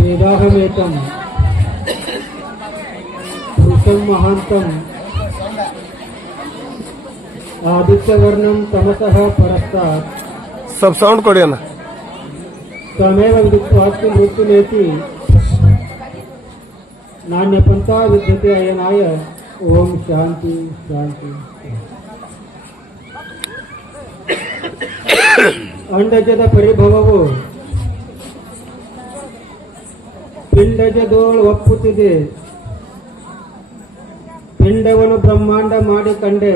वेदाहमेतं पुरुषं महान्तम् आदित्यवर्णं तमसः परस्तात् ಸ್ವಲ್ಪ ಸೌಂಡ್ ಕೊಡಿ ಅಣ್ಣ तमेव विदित्वास्य मृत्युनेति नान्यपन्था विद्यते अयनाय ॐ शान्ति शान्ति ಅಂಡಜದ ಪರಿಭವವು ಪಿಂಡಜದೋಳು ಒಪ್ಪುತ್ತಿದೆ. ಪಿಂಡವನ್ನು ಬ್ರಹ್ಮಾಂಡ ಮಾಡಿ ಕಂಡೆ.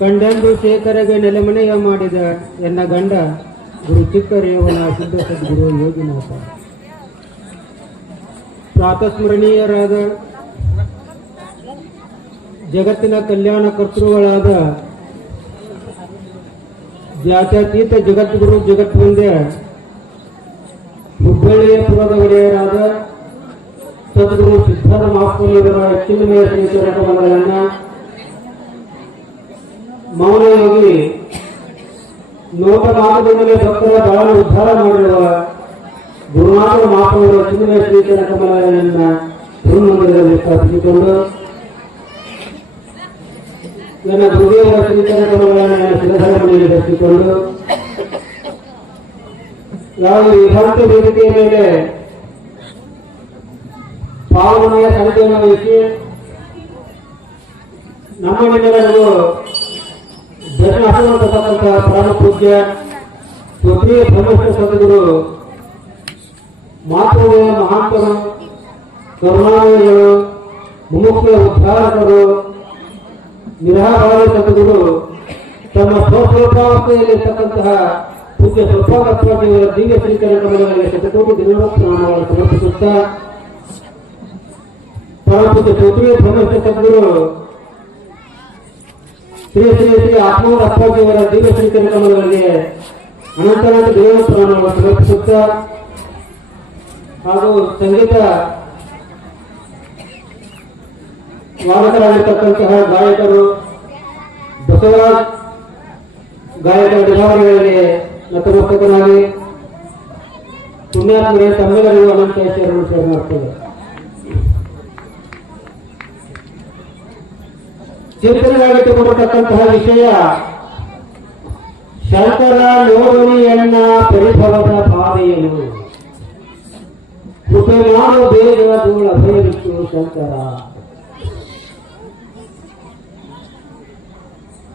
ಕಂಡೆಂದು ಶೇಖರಗೆ ನೆಲೆಮನೆಯ ಮಾಡಿದ ಎನ್ನ ಗಂಡ, ಗುರು ಚಿಕ್ಕರೇವನ ಸಿದ್ಧ ಸದ್ಗುರು ಯೋಗಿನಾಥ. ಪ್ರಾತಸ್ಮರಣೀಯರಾದ ಜಗತ್ತಿನ ಕಲ್ಯಾಣ ಕರ್ತೃಗಳಾದ ಜಾತ್ಯತೀತ ಜಗದ್ಗುರು ಮುಂದೆ ಹುಬ್ಬಳ್ಳಿಯ ಪುರದ ಒಡೆಯರಾದ ಸದ್ಗುರು ಸಿದ್ಧಾರ್ಥ ಮಹಾಸ್ವಾಮಿಯವರ ಹೆಚ್ಚಿನ ಶ್ರೀಚರಣಗಳನ್ನ ಮೌನವಾಗಿ ನೋಟನಾಮದಿಂದಲೇ ಭಕ್ತರ ಬಾಳ ಉದ್ಧಾರ ಮಾಡಿರುವ ಗುರುನಾಥ ಮಹಾಪ್ರಭುಗಳ ಚಿನ್ಮಯ ಶ್ರೀಚರಣ ಕಮಲನ್ನ ಗುರುಮಂದಿರದಲ್ಲಿ ಸ್ಥಾಪಿಸಿಕೊಂಡು ನನ್ನ ಗುರುದೇವರ ಮನೆಯಲ್ಲಿ ಧರಿಸಿಕೊಂಡು ನಾವು ಈ ಭಕ್ತ ವೇದಿಕೆಯ ಮೇಲೆ ಪಾವನೆಯ ಸಂಖ್ಯೆಯನ್ನು ವಹಿಸಿ ನಮ್ಮ ನಿನ್ನೆಲ್ಲರಿಗೂ ಜನ ಹಸುವಂತಕ್ಕಂಥ ಪ್ರಾಣ ಪೂಜ್ಯ ಸ್ವಪ್ರಿಯ ಪ್ರಮುಖ ಸದ್ಗುರು ಮಾತೃ ಮಹಾಂತರು ಕರುಣಾಮಯಿಗಳು ಮುಮುಖ್ಯ ಉದ್ಧಾರಕರು ನಿರಾಹಾರ ಸದ್ಗುರು ತಮ್ಮ ಸ್ವಸ್ವರೂಪಾವಸ್ಥೆಯಲ್ಲಿರ್ತಕ್ಕಂತಹ ಪೂಜ್ಯ ಸ್ವಪ್ರಭಾವರ ದಿವ್ಯ ಶ್ರೀಕರಣಗಳಿಗೆ ಶತಕೋಟಿ ದಿನೋತ್ಸವಗಳನ್ನು ಸಮರ್ಪಿಸುತ್ತಾ, ಪರಮಪೂಜ್ಯ ಬ್ರಹ್ಮೇಶ್ವರ ಸದ್ಗುರು ಶ್ರೀ ಶ್ರೀ ಶ್ರೀ ಆತ್ಮೂರ ಅಪ್ಪಾಜಿಯವರ ದಿವ್ಯ ಶ್ರೀಕರಣಗಳಿಗೆ ಅನಂತರ ದೇವಸ್ಥಾನವನ್ನು ಸಮರ್ಪಿಸುತ್ತಾ ಹಾಗೂ ಸಂಗೀತ ವಾದಕರಾಗಿರ್ತಕ್ಕಂತಹ ಗಾಯಕರು ಬಸವರಾಜ್ ಗಾಯಕ ಅಧಿಕಾರಿಗಳಿಗೆ ನತಮಸ್ತಕನಾಗಿ ಪುಣ್ಯಾತ್ಮರೇ ತಮ್ಮೆಲ್ಲರಿಗೂ ಅನಂತ ಹೆಸರನ್ನು ಮಾಡ್ತೇವೆ. ಚಿಂತನೆಯಾಗಿಟ್ಟುಕೊಂಡಿರ್ತಕ್ಕಂತಹ ವಿಷಯ ಶಂಕರ ನೋಡುಣಿಯನ್ನ ಪರಿಭವದ ಬಾಧೆಯನು ಕೃಪೆ ಮಾಡುವ ಬೇಗ ಧೂಳ ಭಯವಿಟ್ಟು ಶಂಕರ.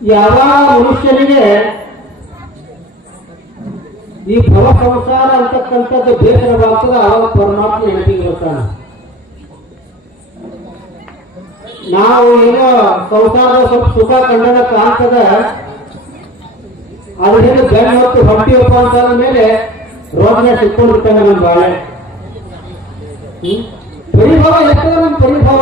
ಯಾವ ಮನುಷ್ಯನಿಗೆ ಈ ಭವ ಸಂಸಾರ ಅಂತಕ್ಕಂಥದ್ದು ಬೇಸರವಾಗ್ತದೆ ಆವಾಗ ಪರಮಾತ್ಮ ನೆನಪಿಗೆ ಬರ್ತಾನೆ ನಾವು ಏನೋ ಸಂಸಾರದ ಸ್ವಲ್ಪ ಸುಖ ಕಂಡದ ಕಾಣ್ತದ ಅದರಿಂದ ಬೆನ್ನು ಮತ್ತು ಹೊಟ್ಟಿ ಅಂತ ಮೇಲೆ ರೋಗನ ಸಿಕ್ಕೊಂಡಿರ್ತಾನೆ ನಮ್ಮ ಬಾಳೆ? ಪರಿಭವ ಎಷ್ಟೋ ನಮ್ಮ ಪರಿಭವ?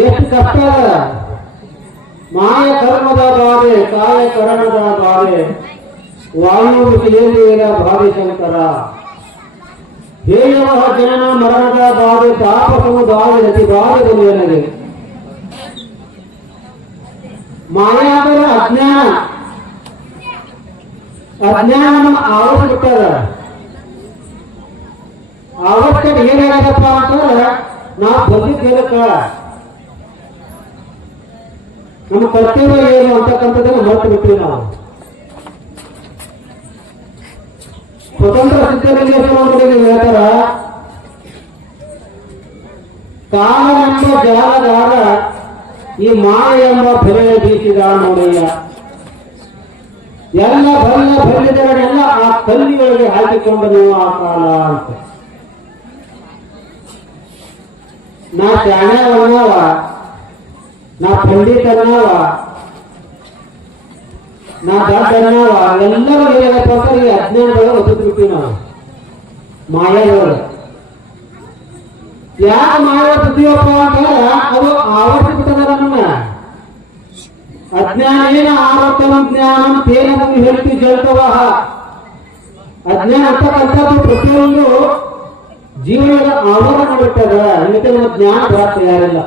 ಎಷ್ಟು ಕಷ್ಟ? ಮಾಯ ಕರ್ಮದ ಬಾಧೆ ಕಾಯ ಕರ್ಮದ ಬಾಧೆ. ವಾಯು ವಿಷಯೇಂದ್ರಿಯದ ಬಾಧೆ ಶಂಕರ. ಹೇಯವ ಜನನ ಮರಣದ ತಾಪ ಬಾಧೆ, ಅತಿ ಬಾಧೆಗಳು ಏನಿದೆ ಮಾಯಾದರ ಅಜ್ಞಾನ. ಅಜ್ಞಾನ ಆವರಿಸುತ್ತದ ಆವತ್ತು ಏನಾಗತ್ತಪ್ಪ ಅಂತಂದ್ರೆ ನಾ ನಾವು ಬಂದಿದ್ದೇನಕ್ಕ ನಮ್ಮ ಕರ್ತವ್ಯ ಏನು ಅಂತಕ್ಕಂಥದ್ದನ್ನು ಮರೆತು ಬಿಟ್ಟಿವಿ ನಾವು. ಸ್ವತಂತ್ರ ಸಿದ್ಧಲಿಂಗೇಶ್ವರರಿಗೆ ಹೇಳ್ತಾರ ಎಂಬ ಜಾಲಗಾರ ಈ ಮಾ ಎಂಬ ಬೆಲೆ ಬೀಸಿದ ನೋಡಯ್ಯ. ಎಲ್ಲ ಬಲ್ಲ ಬಲ್ಲಿದರನ್ನೆಲ್ಲ ಆ ಕಲ್ಲಿಗಳಿಗೆ ಹಾಕಿಕೊಂಡನು ಆ ಕಾಲ ಅಂತ. ನಾ ಶಾಣ್ಯವನ್ನವ ನಾ ಪಂಡಿತ ಅನ್ನವ ನಾ ದಡ್ಡ ಅನ್ನವ ಎಲ್ಲರೂ ಹೇಳಬೇಕು ಈ ಅಜ್ಞಾನದೊಳಗೆ ಒದ್ದು ಬಿಟ್ಟಿವಿ ನಾವು. ಮಾಯಾದವರು ಯಾಕೆ ಮಾಯ ಬುದ್ಧಿಯಪ್ಪ ಅಂತಂದ್ರೆ ಅದು ಆವರ್ತಿಬಿಟ್ಟದ ನಮ್ಮ ಅಜ್ಞಾನೇನ ಆವರ್ತನ ಜ್ಞಾನ ತೇನ ಹೇಳ್ತಿ ಜಲ್ತವಾಹ ಅಜ್ಞಾನ ಅಂತಕ್ಕಂಥದ್ದು ಪ್ರತಿಯೊಂದು ಜೀವನದ ಆವರಣ ಬಿಟ್ಟದ ಅದಕ್ಕೆ ನಮ್ಮ ಜ್ಞಾನ ಬರಕ್ ತಯಾರಿಲ್ಲ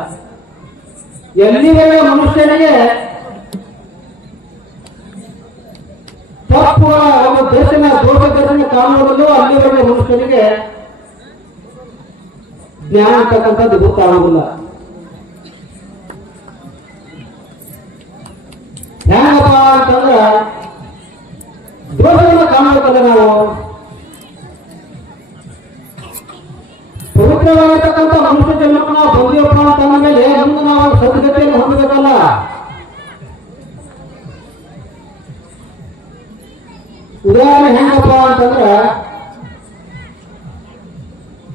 ಎಲ್ಲಿವರೆಗೆ ಮನುಷ್ಯನಿಗೆ? ತಪ್ಪುಗಳ ಒಂದು ದರ್ಶನ ದೋಷ ದರ್ಶನ ಕಾಣುವುದಲ್ಲೂ ಅಲ್ಲಿವರೆಗೆ ಮನುಷ್ಯನಿಗೆ ಜ್ಞಾನ ಅಂತಕ್ಕಂಥದ್ದು ಗೊತ್ತಾಗುವುದಿಲ್ಲ ಹೆಂಗಪ್ಪ ಅಂತಂದ್ರ ದೋಷವನ್ನು ಕಾಣಬೇಕಲ್ಲ ನಾವು. ಪವಿತ್ರವಾಗಿರ್ತಕ್ಕಂಥ ಮನುಷ್ಯ ಜನ್ಮಕ್ಕೆ ನಾವು ಬಂದಿವಪ್ಪ ಅಂತ ಮೇಲೆ ಹೆಂಗಪ್ಪ ಅಂತಂದ್ರ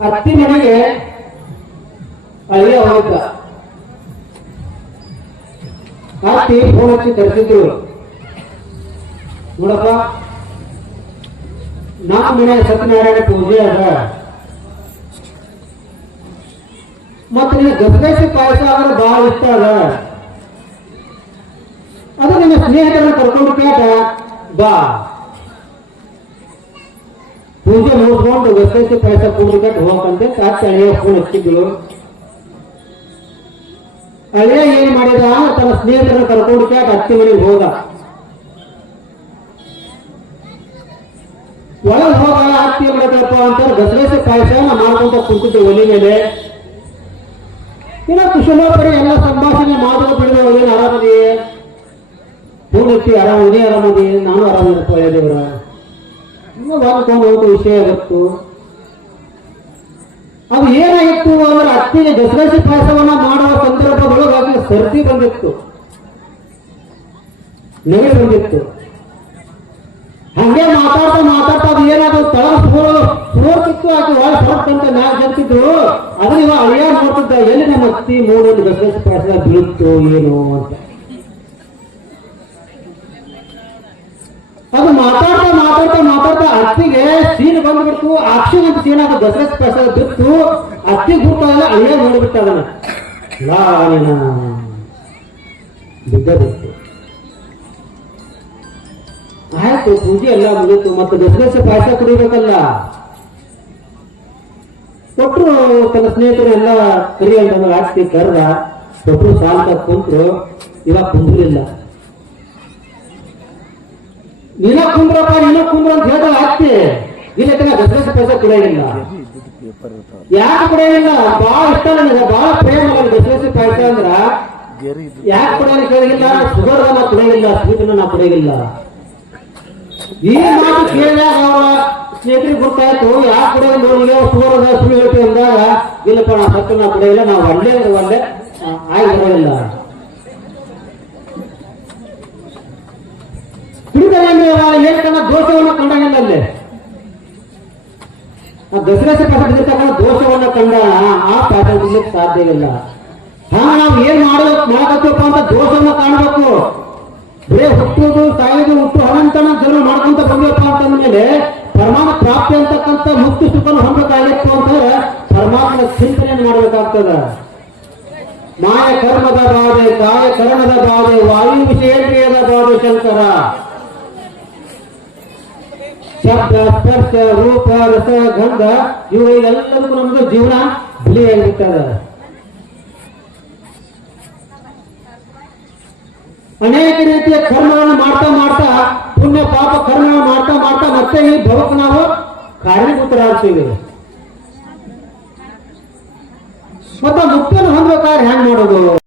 ಅತ್ತಿ ಮನೆಗೆ ಅಳಿಯ ಹೋಗಿದ್ದ. ಅತ್ತಿ ಫೋನ್ ಹಚ್ಚಿ ಕರೆಸಿದ್ರು ನೋಡಪ್ಪ, ನಮ್ಮ ಮನೆ ಸತ್ಯನಾರಾಯಣ ಪೂಜೆ ಅದ. ಮತ್ತೆ ನಿನ್ನ ಗಸಗಸೆ ಪಾಯಸ ಅಂದ್ರೆ ಬಹಳ ಇಷ್ಟ ಅದ. ಅದು ನಿನ್ನ ಸ್ನೇಹಿತರನ್ನ ಕರ್ಕೊಂಡು ಕೇಟ ಬಾ. ಪೂಜೆ ನೋಡ್ಕೊಂಡು ಗಸಗಸೆ ಪಾಯಸ ಕುಡಿದು ಹೋಗಂತೆ ಸಾಕ್ಷಿ ಅಳಿಯ ಫೋನ್ ಹಚ್ಚಿದ್ಳು ಅಳಿಯ ಏನ್ ಮಾಡಿದ? ತನ್ನ ಸ್ನೇಹಿತರನ್ನ ಕರ್ಕೊಂಡು ಕೇಟ ಹತ್ತಿ ಮನೆಗೆ ಹೋದ. ಒಳಗೆ ಹೋಗ ಆಸ್ತಿ ಮಾಡಬೇಕಪ್ಪ ಅಂತ ಗಸಗಸೆ ಪಾಯಸ ಮಾಡ್ಕೊಂತ ಕುಂತಿದ್ದೆ ಒಲಿ ಮೇಲೆ. ಇನ್ನ ಕುಶಲೋಪರಿ ಎಲ್ಲ ಸಂಭಾಷಣೆ ಮಾತುಗಳು ಬಿಡುವ ಏನು ಆರಾಮದಿ? ಆರಾಮ ಆರಾಮದಿ ಆರಾಮದಿ? ನಾನು ಆರಾಮದಿರಪ್ಪ ದೇವರ. ಹೋದ ವಿಷಯ ಗೊತ್ತು. ಅದು ಏನಾಗಿತ್ತು ಅಂದ್ರೆ ಅತ್ತಿಗೆ ದಸರಾಸಿ ಪಾಯಸವನ್ನ ಮಾಡುವ ಸಂದರ್ಭದೊಳಗೆ ಸರ್ತಿ ಬಂದಿತ್ತು. ನೆಗೆ ಬಂದಿತ್ತು. ಹಂಗೆ ಮಾತಾಡ್ತಾ ಮಾತಾಡ್ತಾ ಅದು ಏನಾದ್ರು ತಳ ಸೋರ್ತಿತ್ತು ಆಕೆ ಒಳ ಹೊರತಂತ ಮ್ಯಾಗ ಜಂತಿದ್ರು ಅದನ್ನ ಇವಾಗ ಅಳಿಯ ನೋಡ್ತಿದ್ದ, ಎಲ್ಲಿ ನಮ್ಮ ಅತ್ತಿ ಮೂಡೊಂದು ದಸರಾಸಿ ಪಾಯಸ ಬೀಳುತ್ತೋ ಏನೋ ಅಂತ. ಅದು ಮಾತಾಡ್ತಾ ಮಾತಾಡ್ತಾ ಮಾತಾಡ್ತಾ ಅತ್ತಿಗೆ ಸೀನ್ ಬಂದ್ಬಿಡ್ತು. ಆಕ್ಷನ್ ಅಂತ ಸೀನ್ ಅದು ದಸರಾ ಪ್ರಸಾದ ಬಿತ್ತು ಅತ್ತಿ ಗುರ್ತಾವಲ್ಲ ಅಲ್ಲೇ ನೋಡ್ಬಿಟ್ಟ ಅದನ್ನ ಬಿದ್ದ ಬಿತ್ತು ಆಯ್ತು, ಪೂಜೆ ಎಲ್ಲ ಮುಗಿತು. ಮತ್ತೆ ಗಸಗಸೆ ಪಾಯಸ ಕುಡಿಬೇಕಲ್ಲ ಕೊಟ್ಟರು ತನ್ನ ಸ್ನೇಹಿತರೆಲ್ಲ ಕರಿ ಅಂತ ಹಾಕಿ ಕರ್ರ ಕೊಟ್ಟರು ಸಾಲ ಕುಂತರು. ಇವಾಗ ಕುಂದ್ರಿಲ್ಲ. ನೀನ ಕುಂದ್ರಪ್ಪ ಕುಂದ್ರ ಅಂತ ಹೇಳ್ದ ಆಗ್ತಿ ಇಲ್ಲ ತನಕ ಗಸಗಸೆ ಪಾಯಸ ಕುಡಿಯಲಿಲ್ಲ ಯಾಕೆ ಬಹಳ ಇಷ್ಟ ನನಗೆ ಬಹಳ ಪ್ರೇಮ ನನಗೆ ಗಸಗಸೆ ಪಾಯಸ ಅಂದ್ರ ಯಾಕೆ ಕುಡಿಯಲಿಲ್ಲ ಕೇಳಿಲ್ಲ? ಶುಗರ್ ನಾ ಸ್ವೀಟ್ ನಾ ಕುಡಿಯಲಿಲ್ಲ. ಈ ಮಾತು ಕೇಳಿದಾಗ ಅವರ ಸ್ನೇಹಿತರಿಗೆ ಗೊತ್ತಾಯ್ತು, ಯಾಕೆ ಕುಡಿಯೋದು ನನಗೆ ಶುಗರ್ ಸುಳ್ಳು ಹೇಳ್ತೀವಿ ಅಂದಾಗ, ಇಲ್ಲಪ್ಪ ನಾ ಸತ್ತು ನಾ ಕುಡಿಯಿಲ್ಲ ನಾವು ಒಳ್ಳೆ ಒಳ್ಳೆ ಆಗಿ ಕುಡಿದರೆ ಹೇಳ್ತಾನ ದೋಷವನ್ನು ಕಂಡಂಗಿಲ್ಲ ಅಲ್ಲಿ ಆ ಗಸಗಸೆ ದೋಷವನ್ನು ಕಂಡ ಆ ಪಾಠ ಸಾಧ್ಯವಿಲ್ಲ ಹಾ, ನಾವು ಏನ್ ಮಾಡಬೇಕು ಮಾಡಕತ್ತಪ್ಪ ಅಂತ ದೋಷವನ್ನು ಕಾಣಬೇಕು. ಬರೇ ಹುಟ್ಟುವುದು ಸಾಯುವುದು, ಹುಟ್ಟು ಅನಂತನ ಜನ ಮಾಡ್ಕೊಂತ ಬಂದಪ್ಪ ಅಂತಂದ ಮೇಲೆ ಪರಮಾತ್ಮ ಪ್ರಾಪ್ತಿ ಅಂತಕ್ಕಂಥ ಮುಕ್ತಿ ಸುಖನ ಹೊಂದಬೇಕಾಗಿತ್ತು ಅಂತಂದ್ರೆ ಪರಮಾತ್ಮನ ಚಿಂತನೆಯನ್ನು ಮಾಡಬೇಕಾಗ್ತದ. ಮಾಯ ಕರ್ಮದ ಬಾಧೆ ಕಾಯ ಕರ್ಮದ ಬಾಧೆ, ವಾಯು ವಿಷಯ ಬಾಧೆ, ಶಂಕರ. ಶಬ್ದ, ಸ್ಪರ್ಶ, ರೂಪ, ರಸ, ಗಂಧ ಇವುಗಳಿಗೆಲ್ಲದಕ್ಕೂ ನಮ್ದು ಜೀವನ ಬಲಿಯಾಗಿರ್ತದ ಅನೇಕ ರೀತಿಯ ಕರ್ಮಗಳನ್ನು ಮಾಡ್ತಾ ಮಾಡ್ತಾ, ಪುಣ್ಯ ಪಾಪ ಕರ್ಮವನ್ನು ಮಾಡ್ತಾ ಮಾಡ್ತಾ ಮತ್ತೆ ಈ ಭವಕ್ಕೆ ನಾವು ಕಾರಣೀಭೂತರಾಗ್ತೀವಿ ಮತ್ತೆ ಮುಕ್ತಿಯನ್ನು ಹೊಂದಬೇಕಾದ್ರೆ ಹೆಂಗ್ ಮಾಡೋದು?